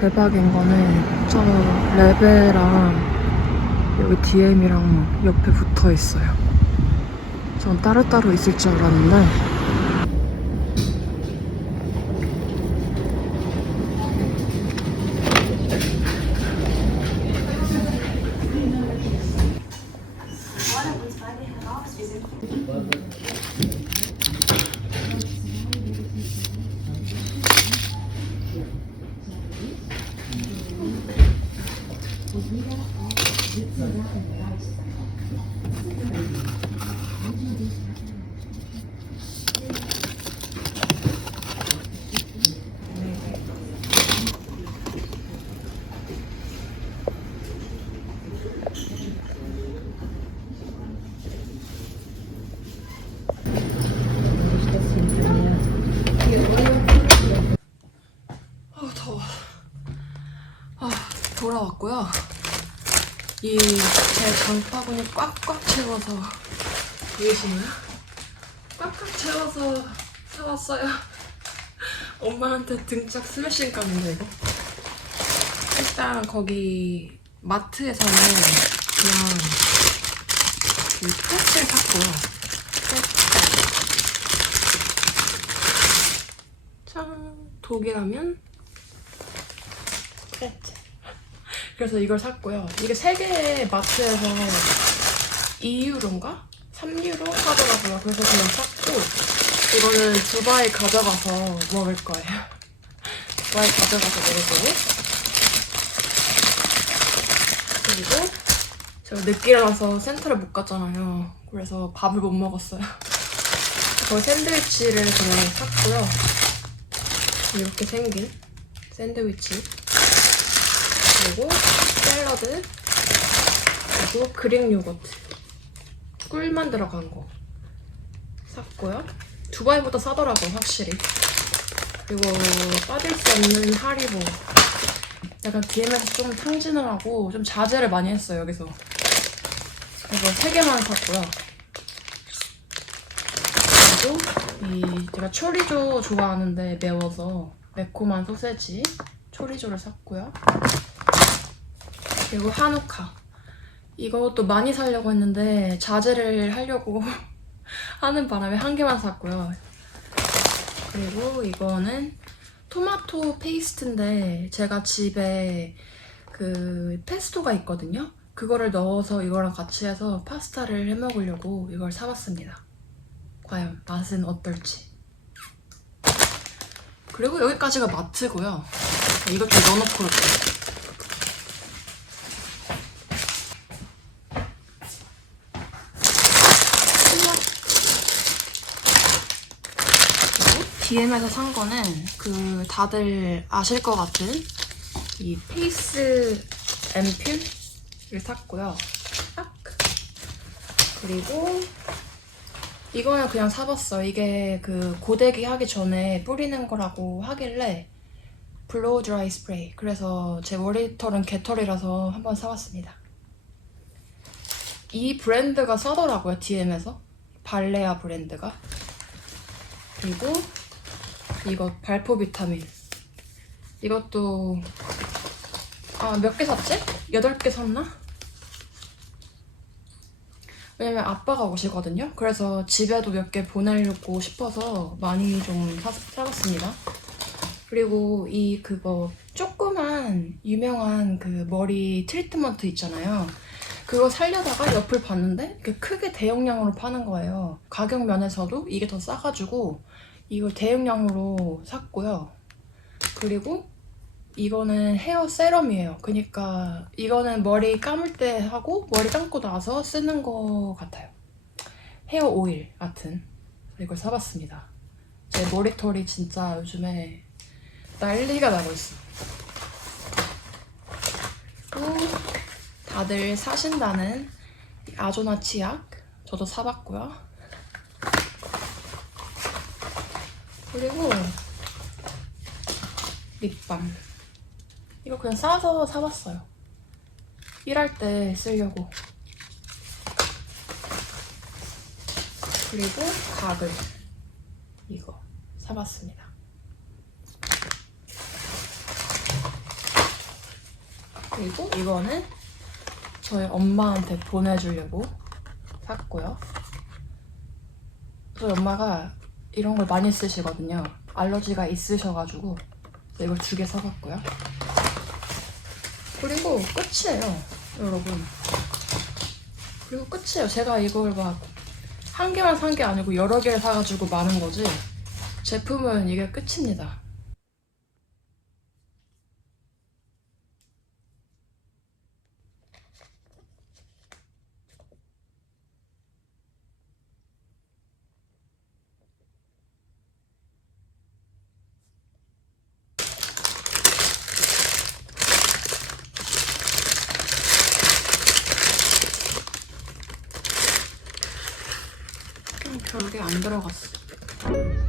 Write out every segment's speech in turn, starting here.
대박인 거는 저 레베랑 여기 DM이랑 옆에 붙어 있어요. 전 따로따로 있을 줄 알았는데 아 더워. 아 돌아왔고요. 이 제 장바구니 꽉꽉 채워서 보이시나요? 꽉꽉 채워서 사왔어요. 엄마한테 등짝 스매싱 감인데 이거. 일단 거기 마트에서는 그냥 이 패스를 샀고요. 짠 독일하면 크레트 그래서 이걸 샀고요. 이게 세개 마트에서 2유로인가? 3유로 하더라고요. 그래서 그냥 샀고 이거는 두바이 가져가서 먹을 거예요. 두바이 가져가서 먹을 거고. 그리고 제가 늦게 일어나서 센터를 못 갔잖아요. 그래서 밥을 못 먹었어요. 저 샌드위치를 그냥 샀고요. 이렇게 생긴 샌드위치 그리고 샐러드 그리고 그릭 요거트. 꿀만 들어간 거 샀고요. 두바이보다 싸더라고요 확실히. 그리고 빠질 수 없는 하리보. 약간 DM에서 좀 탕진을 하고 좀 자제를 많이 했어요 여기서. 그래서 세 개만 샀고요. 그리고 이 제가 초리조 좋아하는데 매워서 매콤한 소세지 초리조를 샀고요. 그리고 한우카 이것도 많이 사려고 했는데 자제를 하려고 하는 바람에 한 개만 샀고요. 그리고 이거는 토마토 페이스트인데 제가 집에 그 페스토가 있거든요. 그거를 넣어서 이거랑 같이 해서 파스타를 해 먹으려고 이걸 사봤습니다. 과연 맛은 어떨지. 그리고 여기까지가 마트고요. 이것 좀 넣어놓고 올게요. 그리고 DM에서 산 거는 그 다들 아실 것 같은 이 페이스 앰플을 샀고요. 딱. 그리고 이거는 그냥 사봤어. 이게 그 고데기 하기 전에 뿌리는 거라고 하길래 블로우 드라이 스프레이. 그래서 제 머리털은 개털이라서 한번 사봤습니다. 이 브랜드가 싸더라고요, DM에서. 발레아 브랜드가. 그리고 이거 발포 비타민. 이것도 아, 몇 개 샀지? 8개 샀나? 왜냐면 아빠가 오시거든요. 그래서 집에도 몇 개 보내려고 싶어서 많이 좀 사, 사봤습니다. 그리고 이 그거 조그만 유명한 그 머리 트리트먼트 있잖아요. 그거 살려다가 옆을 봤는데 크게 대용량으로 파는 거예요. 가격 면에서도 이게 더 싸가지고 이걸 대용량으로 샀고요. 그리고 이거는 헤어 세럼이에요. 그러니까 이거는 머리 감을 때 하고 머리 감고 나서 쓰는 거 같아요. 헤어 오일 같은 이걸 사봤습니다. 제 머리털이 진짜 요즘에 난리가 나고 있어. 또 다들 사신다는 이 아조나 치약 저도 사봤고요. 그리고 립밤 이거 그냥 싸서 사봤어요. 일할 때 쓰려고. 그리고 가글 이거 사봤습니다. 그리고 이거는 저희 엄마한테 보내주려고 샀고요. 저희 엄마가 이런 걸 많이 쓰시거든요. 알러지가 있으셔가지고 이걸 두 개 사봤고요. 그리고 끝이에요, 여러분. 그리고 끝이에요. 제가 이걸 막 한 개만 산 게 아니고 여러 개를 사가지고 많은 거지. 제품은 이게 끝입니다. 별게 안 들어갔어.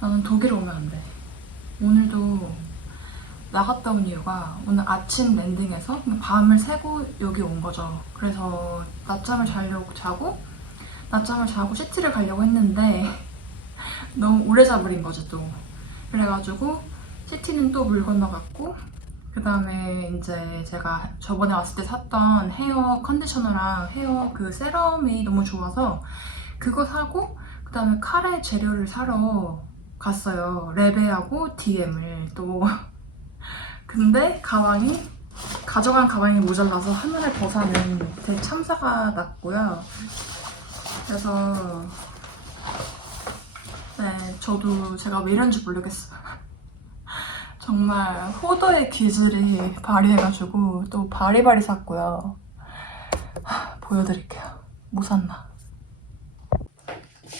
나는 독일 오면 안 돼. 오늘도 나갔다 온 이유가 오늘 아침 랜딩에서 밤을 새고 여기 온 거죠. 그래서 낮잠을 자려고 자고 낮잠을 자고 시티를 가려고 했는데 너무 오래 자버린 거지 또. 그래가지고 시티는 또 물 건너갔고 그 다음에 이제 제가 저번에 왔을 때 샀던 헤어 컨디셔너랑 헤어 그 세럼이 너무 좋아서 그거 사고 그 다음에 카레 재료를 사러 갔어요. 레베하고 DM을 또. 근데 가방이 가져간 가방이 모자라서 하나를 더 사는 대참사가 났고요. 그래서 네 저도 제가 왜 이런지 모르겠어요. 정말 호더의 기질이 발휘해가지고 또 바리바리 샀고요. 하, 보여드릴게요. 뭐 샀나?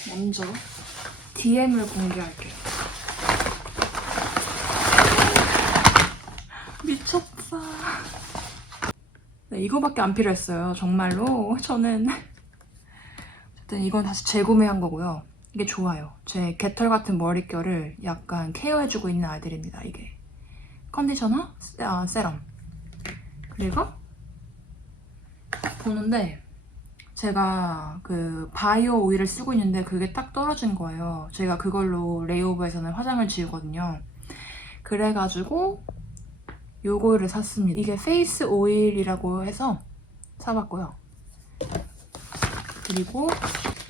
먼저 DM을 공개할게요. 미쳤다. 네, 이거밖에 안 필요했어요. 정말로. 저는. 어쨌든 이건 다시 재구매한 거고요. 이게 좋아요. 제 개털 같은 머릿결을 약간 케어해주고 있는 아이들입니다. 이게. 컨디셔너, 세- 아, 세럼. 그리고 보는데 제가 그 바이오 오일을 쓰고 있는데 그게 딱 떨어진 거예요. 제가 그걸로 레이오버에서는 화장을 지우거든요. 그래가지고 요거를 샀습니다. 이게 페이스 오일이라고 해서 사봤고요. 그리고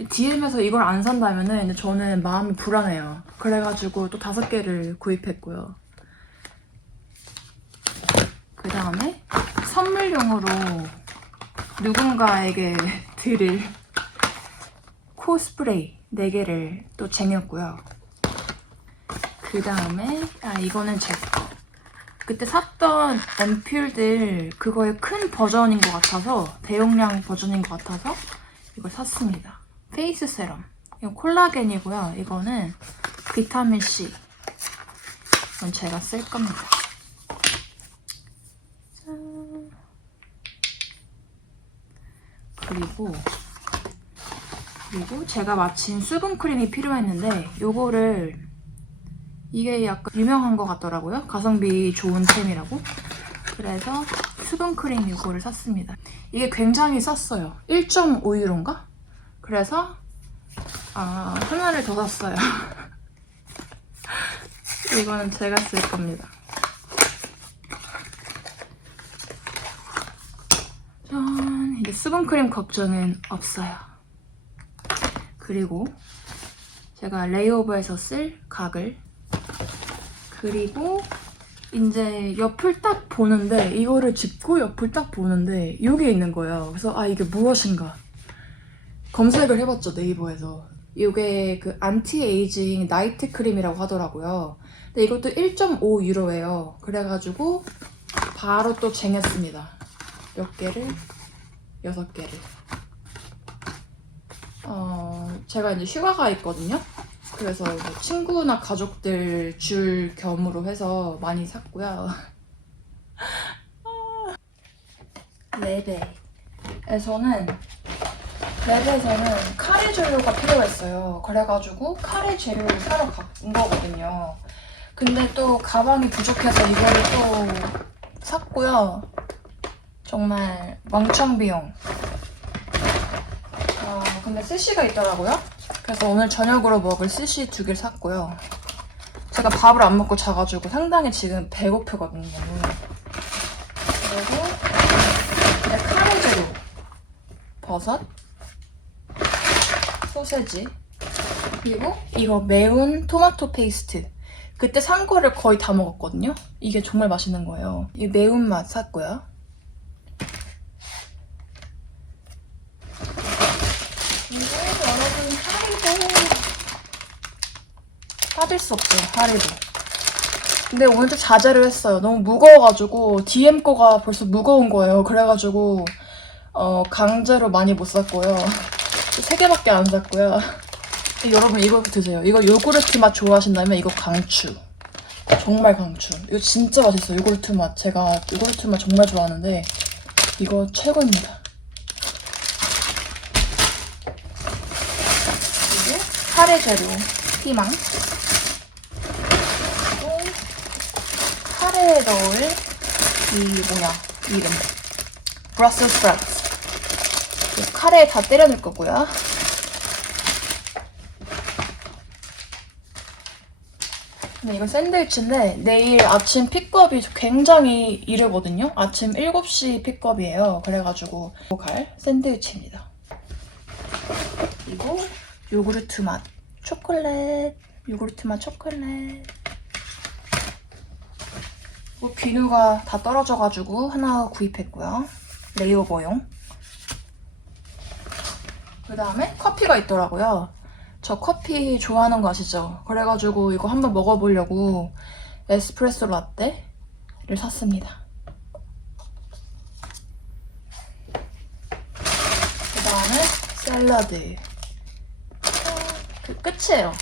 DM에서 이걸 안 산다면은 저는 마음이 불안해요. 그래가지고 또 다섯 개를 구입했고요. 그 다음에 선물용으로 누군가에게 드릴 코 스프레이 4개를 또 쟁였고요. 그 다음에, 아, 이거는 제 거. 그때 샀던 앰플들 그거의 큰 버전인 것 같아서, 대용량 버전인 것 같아서 이걸 샀습니다. 페이스 세럼. 이거 콜라겐이고요. 이거는 비타민C. 이건 제가 쓸 겁니다. 그리고 그리고 제가 마침 수분 크림이 필요했는데 요거를 이게 약간 유명한 것 같더라고요. 가성비 좋은 템이라고. 그래서 수분 크림 이거를 샀습니다. 이게 굉장히 쌌어요. 1.5유로인가? 그래서 아, 하나를 더 샀어요. 이거는 제가 쓸 겁니다. 짠! 이제 수분크림 걱정은 없어요. 그리고 제가 레이오버에서 쓸 각을 그리고 이제 옆을 딱 보는데 이거를 짚고 옆을 딱 보는데 이게 있는 거예요. 그래서 아 이게 무엇인가 검색을 해봤죠 네이버에서. 이게 그 안티에이징 나이트 크림이라고 하더라고요. 근데 이것도 1.5 유로예요. 그래가지고 바로 또 쟁였습니다. 몇 개를? 여섯 개를. 어, 제가 이제 휴가가 있거든요. 그래서 뭐 친구나 가족들 줄 겸으로 해서 많이 샀고요. 레베 에서는 레베에서는 카레 재료가 필요했어요. 그래가지고 카레 재료를 사러 간 거거든요. 근데 또 가방이 부족해서 이거를 또 샀고요. 정말 멍청 비용. 아, 근데 스시가 있더라고요. 그래서 오늘 저녁으로 먹을 스시 두 개를 샀고요. 제가 밥을 안 먹고 자가지고 상당히 지금 배고프거든요. 그리고 이제 카레 재료. 버섯, 소세지, 그리고 이거 매운 토마토 페이스트. 그때 산 거를 거의 다 먹었거든요. 이게 정말 맛있는 거예요. 이 매운맛 샀고요. 그리고 여러분 하리보 빠질 수 없어요. 하리보. 근데 오늘 좀 자제를 했어요. 너무 무거워가지고 DM 거가 벌써 무거운 거예요. 그래가지고 어, 강제로 많이 못 샀고요. 세 개밖에 안 샀고요. 여러분 이거 드세요. 이거 요구르트 맛 좋아하신다면 이거 강추. 정말 강추. 이거 진짜 맛있어요. 요구르트 맛. 제가 요구르트 맛 정말 좋아하는데 이거 최고입니다. 그리고 카레 재료 피망. 그리고 카레에 넣을 이 뭐냐 이름. 브라셀 스프라우트. 카레에 다 때려 넣을 거고요. 네, 이거 샌드위치인데 내일 아침 픽업이 굉장히 이르거든요. 아침 7시 픽업이에요. 그래가지고 갈 샌드위치입니다. 요구르트 맛 초콜릿 요구르트 맛 초콜릿 뭐 비누가 다 떨어져가지고 하나 구입했고요. 레이어버용 그 다음에 커피가 있더라고요. 저 커피 좋아하는 거 아시죠? 그래가지고 이거 한번 먹어보려고 에스프레소 라떼를 샀습니다. 그 다음에 샐러드. 그 끝이에요.